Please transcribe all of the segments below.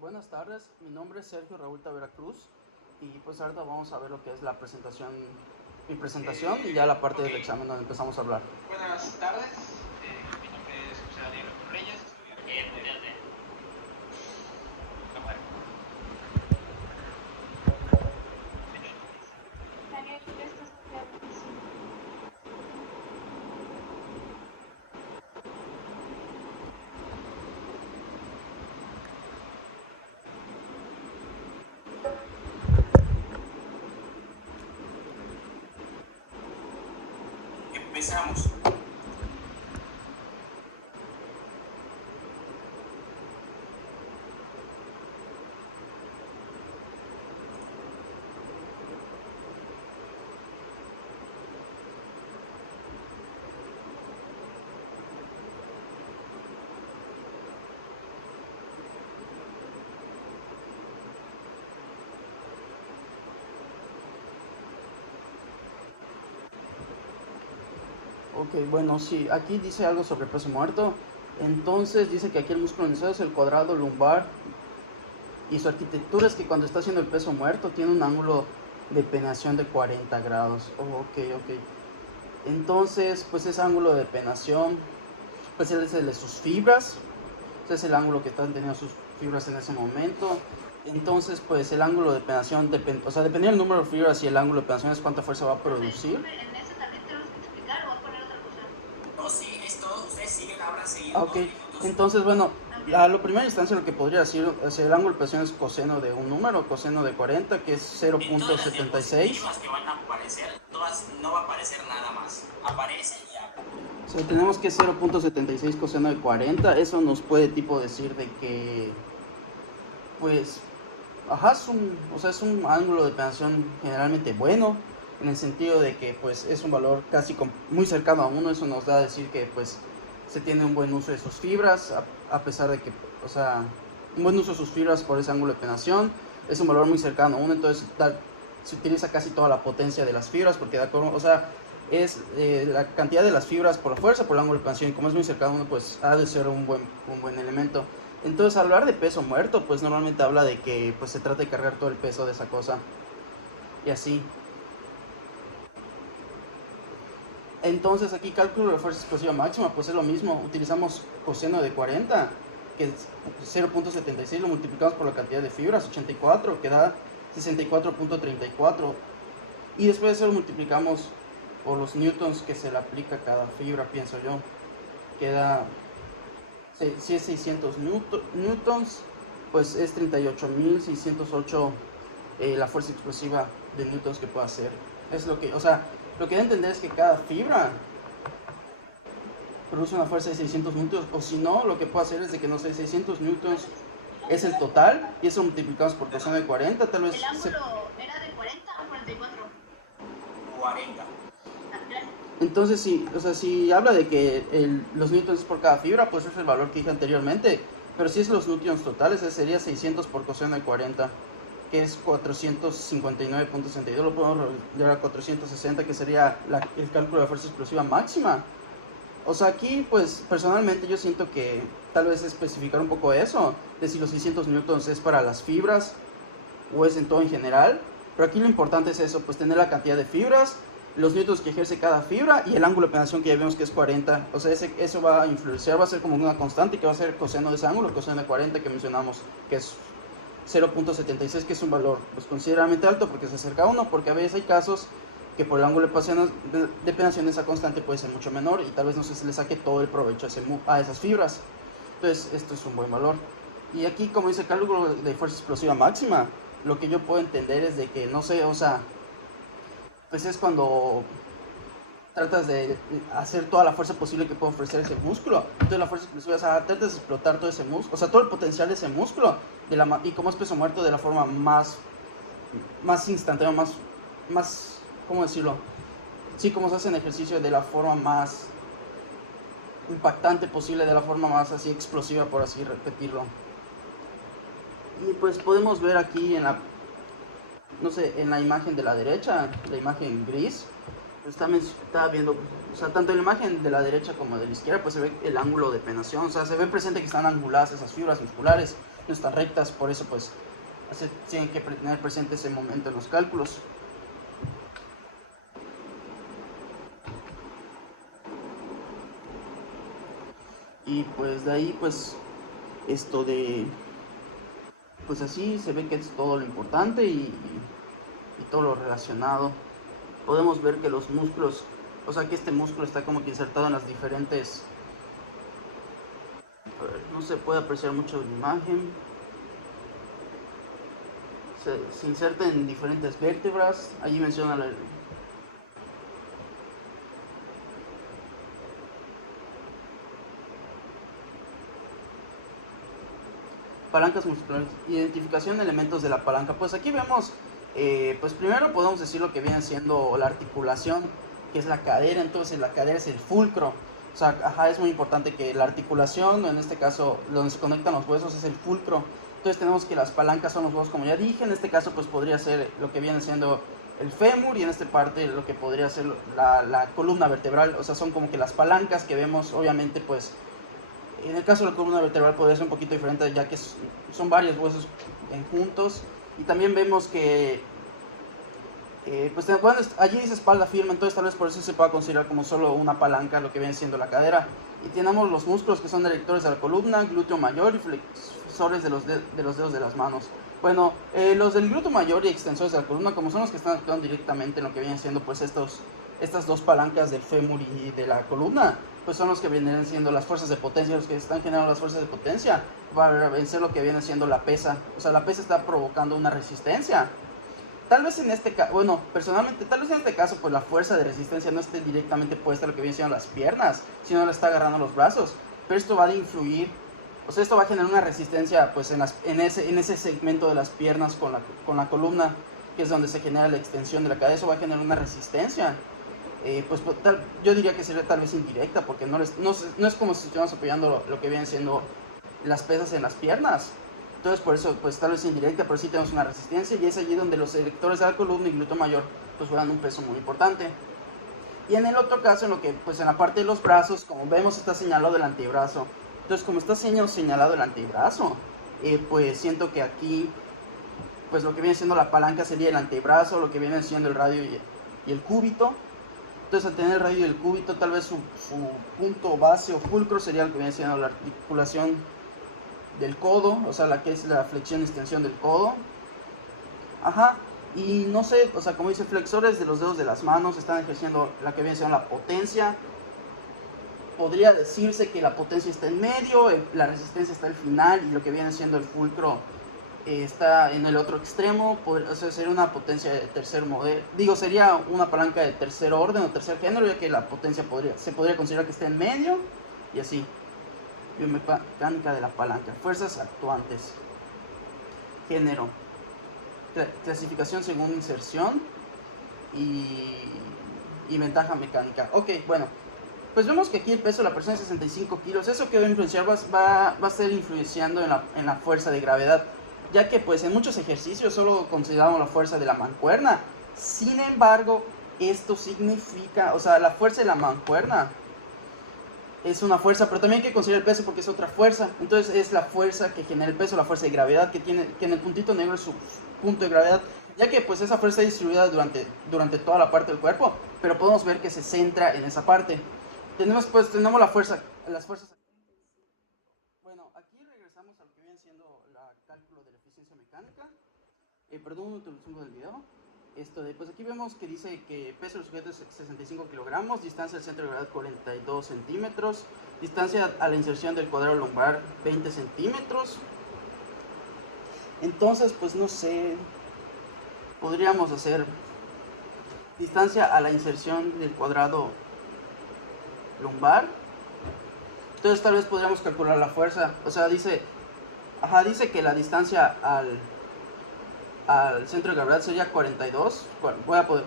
Buenas tardes, mi nombre es Sergio Raúl Tavera Cruz y pues ahorita vamos a ver lo que es la presentación, mi presentación y ya la parte del examen donde empezamos a hablar. Buenas tardes, mi nombre es José Daniel Reyes, estudiante de... Empezamos. Ok, bueno, sí, aquí dice algo sobre peso muerto, entonces dice que aquí el músculo necesario es el cuadrado lumbar y su arquitectura es que cuando está haciendo el peso muerto tiene un ángulo de peneación de 40 grados. Oh, ok. Entonces, pues ese ángulo de peneación, pues es el de sus fibras. Este es el ángulo que están teniendo sus fibras en ese momento. Entonces, pues el ángulo de peneación, o sea, dependiendo del número de fibras y el ángulo de peneación es cuánta fuerza va a producir. En ese también tenemos que explicar o va a poner otra cosa. No, sí, es todo. Ustedes siguen ahora seguido. Ok, entonces, bueno, a la primera instancia lo que podría decir es el ángulo de peneación es coseno de un número, coseno de 40, que es 0.76. Que van a aparecer, todas no va a aparecer nada más. Aparece y ya. Si tenemos que 0.76 coseno de 40, eso nos puede tipo decir de que, pues, ajá, es un ángulo de peneación generalmente bueno, en el sentido de que pues es un valor casi muy cercano a 1, eso nos da a decir que pues se tiene un buen uso de sus fibras, a pesar de que, o sea, un buen uso de sus fibras por ese ángulo de peneación, es un valor muy cercano a 1, entonces se utiliza casi toda la potencia de las fibras, porque de acuerdo, o sea, es la cantidad de las fibras por la fuerza, por el ángulo de peneación, y como es muy cercano a 1, pues ha de ser un buen elemento. Entonces, al hablar de peso muerto, pues normalmente habla de que pues se trata de cargar todo el peso de esa cosa. Y así. Entonces, aquí cálculo de fuerza explosiva máxima, pues es lo mismo. Utilizamos coseno de 40, que es 0.76, lo multiplicamos por la cantidad de fibras, 84, que da 64.34. Y después de eso lo multiplicamos por los newtons que se le aplica a cada fibra, pienso yo. Queda, si es 600 newtons, pues es 38.608 la fuerza explosiva de newtons que puede hacer. Es lo que, o sea, lo que hay que entender es que cada fibra produce una fuerza de 600 newtons, o si no, lo que puede hacer es de que, no sé, 600 newtons es el total, y eso multiplicamos por coseno de 40, tal vez... ¿El ángulo era de 40 o 44? 40. Entonces, si habla de que los newtons es por cada fibra, pues es el valor que dije anteriormente. Pero si es los newtons totales, sería 600 por coseno de 40, que es 459.62. Lo podemos llevar a 460, que sería el cálculo de fuerza explosiva máxima. O sea, aquí, pues, personalmente yo siento que tal vez especificar un poco eso, de si los 600 newtons es para las fibras o es en todo en general. Pero aquí lo importante es eso, pues tener la cantidad de fibras, los newtons que ejerce cada fibra y el ángulo de penetración que ya vemos que es 40. O sea, eso va a influenciar, va a ser como una constante que va a ser coseno de ese ángulo, coseno de 40 que mencionamos, que es 0.76, que es un valor pues considerablemente alto porque se acerca a 1, porque a veces hay casos que por el ángulo de penetración esa constante puede ser mucho menor y tal vez no se le saque todo el provecho a esas fibras. Entonces, esto es un buen valor. Y aquí, como dice cálculo de fuerza explosiva máxima, lo que yo puedo entender es de que, no sé, o sea, pues es cuando tratas de hacer toda la fuerza posible que puede ofrecer ese músculo. Entonces la fuerza explosiva, o sea, tratas de explotar todo ese músculo, o sea, todo el potencial de ese músculo, y como es peso muerto, de la forma más instantánea, más, ¿cómo decirlo? Sí, como se hace en ejercicio, de la forma más impactante posible, de la forma más así explosiva, por así repetirlo. Y pues podemos ver aquí en la imagen de la derecha, la imagen gris, Estaba viendo, o sea, tanto en la imagen de la derecha como de la izquierda, pues se ve el ángulo de penetración, o sea, se ve presente que están anguladas esas fibras musculares, no están rectas, por eso pues tienen que tener presente ese momento en los cálculos. Y pues de ahí pues esto de, pues así se ve que es todo lo importante y todo lo relacionado. Podemos ver que los músculos, o sea que este músculo está como que insertado en las diferentes, a ver, no se puede apreciar mucho en la imagen, se inserta en diferentes vértebras, allí menciona palancas musculares, identificación de elementos de la palanca. Pues aquí vemos, pues primero podemos decir lo que viene siendo la articulación, que es la cadera. Entonces la cadera es el fulcro, o sea, es muy importante que la articulación, en este caso donde se conectan los huesos, es el fulcro. Entonces tenemos que las palancas son los huesos, como ya dije. En este caso pues podría ser lo que viene siendo el fémur, y en esta parte lo que podría ser la columna vertebral. O sea, son como que las palancas que vemos. Obviamente pues en el caso de la columna vertebral podría ser un poquito diferente, ya que son varios huesos juntos. Y también vemos que pues bueno, allí dice espalda firme, entonces tal vez por eso se pueda considerar como solo una palanca lo que viene siendo la cadera. Y tenemos los músculos que son directores de la columna, glúteo mayor y flexores de los dedos de las manos. Bueno, los del glúteo mayor y extensores de la columna, como son los que están actuando directamente en lo que vienen siendo pues estas dos palancas del fémur y de la columna, pues son los que vienen siendo las fuerzas de potencia, los que están generando las fuerzas de potencia para vencer lo que viene siendo la pesa. O sea, la pesa está provocando una resistencia. Tal vez en este caso, bueno, personalmente, tal vez en este caso, pues la fuerza de resistencia no esté directamente puesta a lo que vienen siendo las piernas, sino la está agarrando los brazos. Pero esto va a influir, o sea, esto va a generar una resistencia pues en ese segmento de las piernas con la columna, que es donde se genera la extensión de la cadera. Eso va a generar una resistencia. Pues yo diría que sería tal vez indirecta, porque no es como si estuviéramos apoyando lo que vienen siendo las pesas en las piernas. Entonces por eso pues tal vez indirecta, pero sí tenemos una resistencia, y es allí donde los erectores de la columna y glúteo mayor pues juegan un peso muy importante. Y en el otro caso, en lo que pues en la parte de los brazos, como vemos, está señalado el antebrazo. Entonces como está señalado el antebrazo, pues siento que aquí pues lo que viene siendo la palanca sería el antebrazo, lo que viene siendo el radio y el cúbito. Entonces al tener el radio y el cúbito, tal vez su punto base o fulcro sería lo que viene siendo la articulación del codo, o sea, la que es la flexión y extensión del codo. Y no sé, o sea, como dice, flexores de los dedos de las manos están ejerciendo la que viene siendo la potencia. Podría decirse que la potencia está en medio, la resistencia está al final, y lo que viene siendo el fulcro está en el otro extremo. O sea, sería una potencia de tercer modelo, sería una palanca de tercer orden o tercer género, ya que la potencia se podría considerar que está en medio, y así. Biomecánica de la palanca, fuerzas actuantes, género, clasificación según inserción y ventaja mecánica. Ok, bueno, pues vemos que aquí el peso de la persona es 65 kilos. Eso que va a influenciar va a estar influenciando en la fuerza de gravedad, ya que pues en muchos ejercicios solo consideramos la fuerza de la mancuerna. Sin embargo, esto significa, o sea, la fuerza de la mancuerna es una fuerza, pero también hay que considerar el peso porque es otra fuerza. Entonces es la fuerza que genera el peso, la fuerza de gravedad, que en el puntito negro es su punto de gravedad, ya que pues esa fuerza está distribuida durante toda la parte del cuerpo, pero podemos ver que se centra en esa parte. Tenemos la fuerza, las fuerzas. Bueno, aquí regresamos a lo que viene siendo el cálculo de la eficiencia mecánica. Perdón, una interrupción del video. Pues aquí vemos que dice que peso del sujeto es 65 kilogramos, distancia al centro de gravedad 42 centímetros, distancia a la inserción del cuadrado lumbar 20 centímetros. Entonces, pues no sé, podríamos hacer distancia a la inserción del cuadrado lumbar. Entonces tal vez podríamos calcular la fuerza. O sea, dice que la distancia al centro de gravedad sería 42,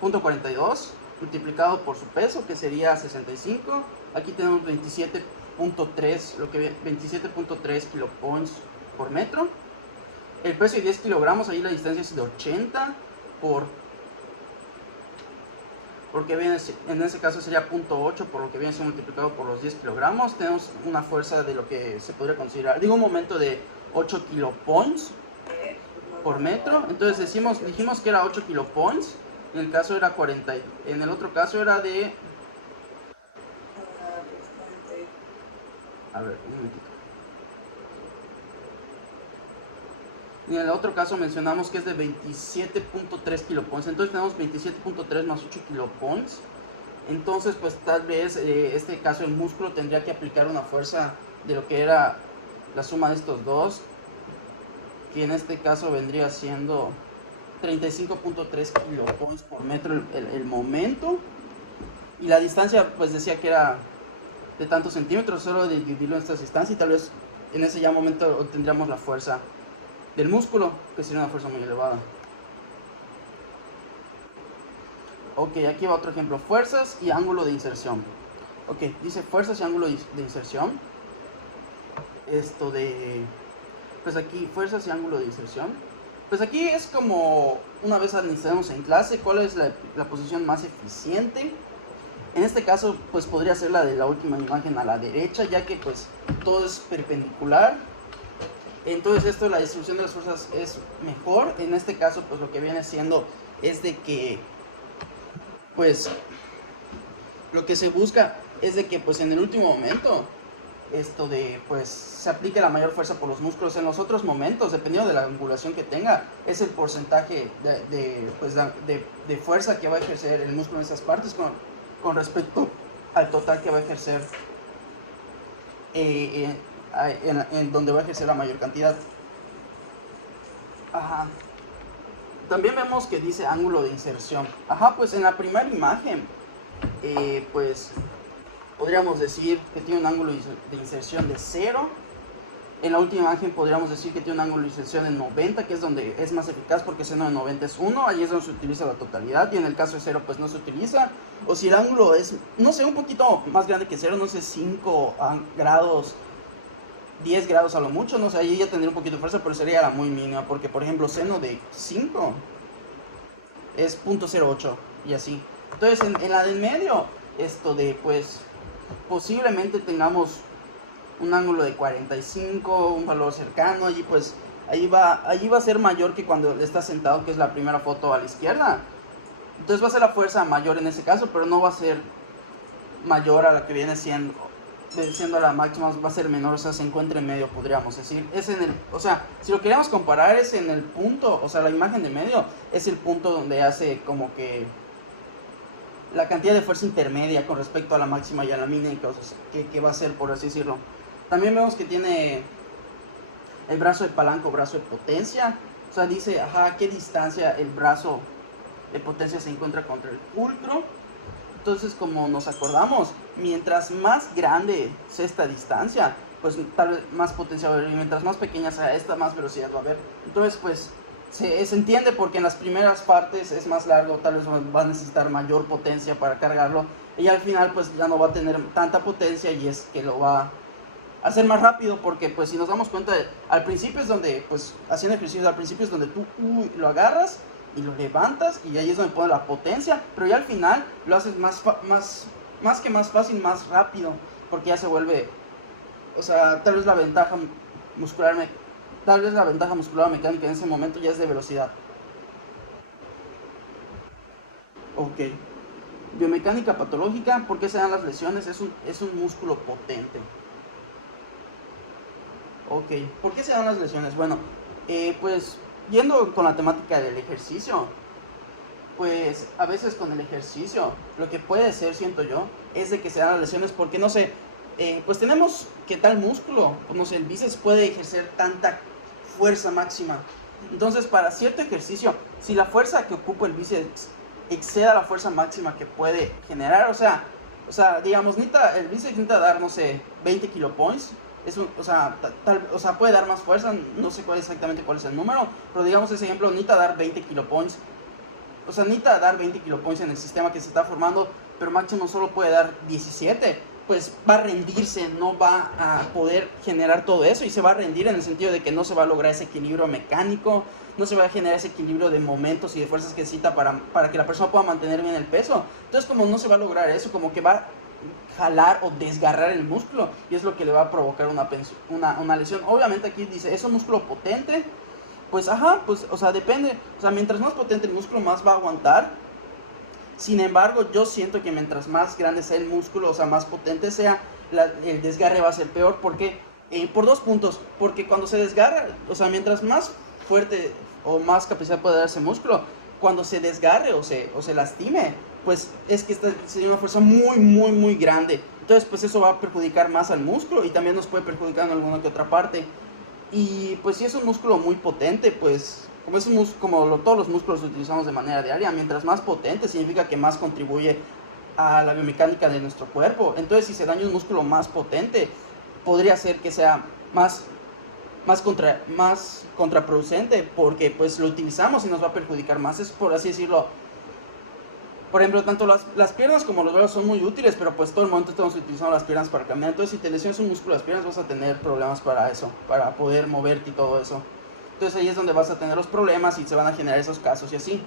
punto 42 multiplicado por su peso, que sería 65. Aquí tenemos 27.3 kilopoints por metro. El peso de 10 kilogramos, ahí la distancia es de 80 por porque en ese caso sería 0.8, por lo que viene siendo multiplicado por los 10 kilogramos. Tenemos una fuerza de lo que se podría considerar, digo, un momento de 8 kilopoints por metro. Entonces dijimos que era 8 kilopoints. En el caso era 40, en el otro caso era de... A ver, un momentito. Y en el otro caso mencionamos que es de 27.3 kilopoints. Entonces tenemos 27.3 más 8 kilopoints. Entonces pues tal vez este caso el músculo tendría que aplicar una fuerza de lo que era la suma de estos dos, que en este caso vendría siendo 35.3 kilopoints por metro el momento. Y la distancia pues decía que era de tantos centímetros, solo de dividirlo en estas distancias, y tal vez en ese ya momento obtendríamos la fuerza del músculo, que sería una fuerza muy elevada. Ok, aquí va otro ejemplo, fuerzas y ángulo de inserción. Ok, dice fuerzas y ángulo de inserción. Pues aquí, fuerzas y ángulo de inserción. Pues aquí es como, una vez administramos en clase, cuál es la posición más eficiente. En este caso, pues podría ser la de la última imagen a la derecha, ya que pues todo es perpendicular. Entonces la distribución de las fuerzas es mejor. En este caso, pues lo que viene siendo es de que, pues, lo que se busca es de que, pues, en el último momento, pues, se aplique la mayor fuerza por los músculos. En los otros momentos, dependiendo de la angulación que tenga, es el porcentaje de fuerza que va a ejercer el músculo en esas partes con respecto al total que va a ejercer en donde va a ejercer la mayor cantidad. Ajá. También vemos que dice ángulo de inserción. Ajá, pues en la primera imagen, pues podríamos decir que tiene un ángulo de inserción de 0. En la última imagen podríamos decir que tiene un ángulo de inserción de 90, que es donde es más eficaz, porque seno de 90 es 1, ahí es donde se utiliza la totalidad, y en el caso de 0 pues no se utiliza. O si el ángulo es, no sé, un poquito más grande que 0, no sé, 5 grados, 10 grados a lo mucho, no sé, ahí ya tendría un poquito de fuerza, pero sería la muy mínima, porque por ejemplo seno de 5 es 0.08 y así. Entonces en la del medio, pues posiblemente tengamos un ángulo de 45, un valor cercano, allí pues ahí va a ser mayor que cuando está sentado, que es la primera foto a la izquierda. Entonces va a ser la fuerza mayor en ese caso, pero no va a ser mayor a la que viene siendo la máxima, va a ser menor, o sea, se encuentra en medio, podríamos decir. O sea, si lo queremos comparar, es en el punto, o sea, la imagen de medio es el punto donde hace como que la cantidad de fuerza intermedia con respecto a la máxima y a la mínima que va a ser, por así decirlo. También vemos que tiene el brazo de palanca o brazo de potencia. O sea, dice, ajá, a qué distancia el brazo de potencia se encuentra contra el pulcro. Entonces, como nos acordamos, mientras más grande sea esta distancia, pues tal vez más potencia va a haber, y mientras más pequeña sea esta, más velocidad va a haber. Entonces, pues se entiende, porque en las primeras partes es más largo, tal vez va a necesitar mayor potencia para cargarlo, y al final pues ya no va a tener tanta potencia, y es que lo va a hacer más rápido, porque pues si nos damos cuenta, al principio es donde, pues haciendo ejercicio, al principio es donde tú lo agarras y lo levantas, y ahí es donde pone la potencia, pero ya al final lo haces más fácil, más rápido, porque ya se vuelve, o sea, tal vez la ventaja muscular mecánica en ese momento ya es de velocidad. Ok. Biomecánica patológica, ¿por qué se dan las lesiones? Es un músculo potente. Ok, ¿por qué se dan las lesiones? Bueno, pues yendo con la temática del ejercicio, pues a veces con el ejercicio lo que puede ser, siento yo, es de que se dan las lesiones porque, no sé, pues tenemos que tal músculo, no sé, el bíceps puede ejercer tanta fuerza máxima. Entonces, para cierto ejercicio, si la fuerza que ocupa el bíceps exceda la fuerza máxima que puede generar, o sea, digamos, el bíceps necesita dar, no sé, 20 kilopoints. O sea, puede dar más fuerza, no sé exactamente cuál es el número, pero digamos ese ejemplo, necesita dar 20 kilopoints. O sea, necesita dar 20 kilopoints en el sistema que se está formando, pero máximo solo puede dar 17. pues va a rendirse, no va a poder generar todo eso y se va a rendir en el sentido de que no se va a lograr ese equilibrio mecánico, no se va a generar ese equilibrio de momentos y de fuerzas que necesita para que la persona pueda mantener bien el peso. Entonces, como no se va a lograr eso, como que va a jalar o desgarrar el músculo y es lo que le va a provocar una lesión. Obviamente aquí dice, ¿es un músculo potente? Pues ajá, pues, o sea, depende. O sea, mientras más potente el músculo, más va a aguantar. Sin embargo, yo siento que mientras más grande sea el músculo, o sea, más potente sea, el desgarre va a ser peor. Porque, por dos puntos. Porque cuando se desgarra, o sea, mientras más fuerte o más capacidad puede dar ese músculo, cuando se desgarre o se lastime, pues es que sería una fuerza muy grande. Entonces, pues eso va a perjudicar más al músculo y también nos puede perjudicar en alguna que otra parte. Y pues si es un músculo muy potente, pues todos los músculos los utilizamos de manera diaria, mientras más potente significa que más contribuye a la biomecánica de nuestro cuerpo. Entonces, si se daña un músculo más potente, podría ser que sea más contraproducente, porque pues lo utilizamos y nos va a perjudicar más. Es, por así decirlo, por ejemplo, tanto las piernas como los brazos son muy útiles, pero pues todo el momento estamos utilizando las piernas para caminar. Entonces, si te lesionas un músculo de las piernas, vas a tener problemas para eso, para poder moverte y todo eso. Entonces ahí es donde vas a tener los problemas y se van a generar esos casos y así.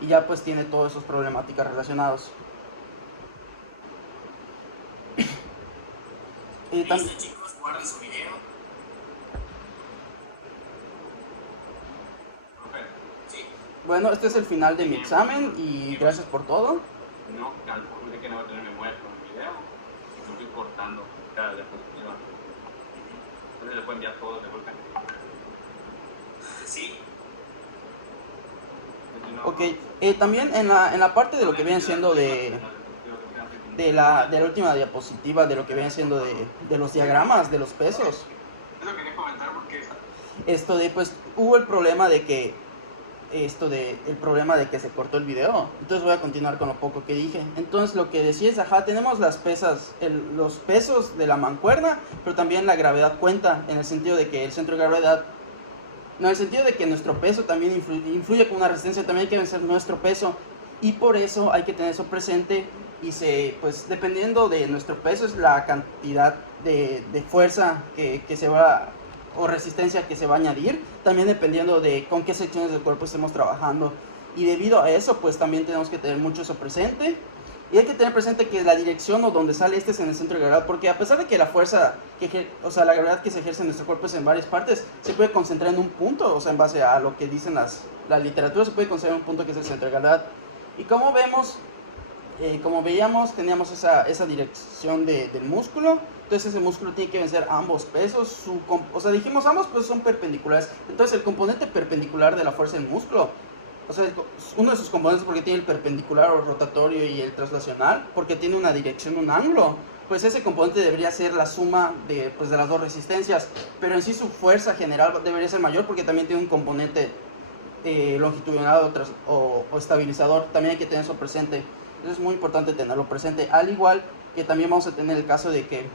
Y ya pues tiene todas esas problemáticas relacionadas. ¿Listo, chicos? Guarden su video. Sí. Bueno, este es el final de mi examen y gracias por todo. No, calculé que no va a tenerme muerto en el video. Lo estoy cortando cada diapositiva. Entonces le puedo enviar todo de vuelta. Sí. Ok, también en la parte de lo que viene siendo de la última diapositiva, de lo que viene siendo de los diagramas, de los pesos. Eso quería comentar porque Pues hubo el problema de que se cortó el video. Entonces voy a continuar con lo poco que dije. Entonces lo que decía es, tenemos las pesas, los pesos de la mancuerna, pero también la gravedad cuenta, en el sentido de que el centro de gravedad, no, en el sentido de que nuestro peso también influye con una resistencia, también hay que vencer nuestro peso, y por eso hay que tener eso presente. Y pues dependiendo de nuestro peso es la cantidad de fuerza que se va, o resistencia que se va a añadir, también dependiendo de con qué secciones del cuerpo estemos trabajando. Y debido a eso, pues también tenemos que tener mucho eso presente. Y hay que tener presente que la dirección o donde sale es en el centro de gravedad, porque a pesar de que la fuerza, la gravedad que se ejerce en nuestro cuerpo es en varias partes, se puede concentrar en un punto, o sea, en base a lo que dicen la literatura, se puede concentrar en un punto que es el centro de gravedad. Y como veíamos, teníamos esa dirección del músculo. Entonces ese músculo tiene que vencer ambos pesos. Dijimos ambos pesos son perpendiculares. Entonces el componente perpendicular de la fuerza del músculo, o sea, uno de sus componentes, porque tiene el perpendicular o rotatorio y el traslacional, porque tiene una dirección, un ángulo, pues ese componente debería ser la suma de las dos resistencias. Pero en sí su fuerza general debería ser mayor, porque también tiene un componente longitudinal o estabilizador. También hay que tener eso presente. Entonces es muy importante tenerlo presente. Al igual que también vamos a tener el caso de que,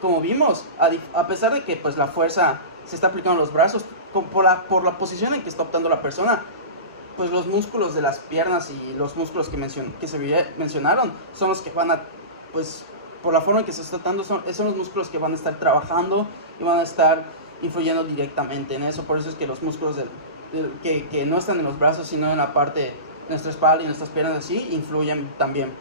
como vimos, a pesar de que pues la fuerza se está aplicando en los brazos, por la posición en que está optando la persona, pues los músculos de las piernas y los músculos que se mencionaron son los que van a, pues por la forma en que se está tratando, son los músculos que van a estar trabajando y van a estar influyendo directamente en eso. Por eso es que los músculos que no están en los brazos, sino en la parte de nuestra espalda y nuestras piernas así, influyen también.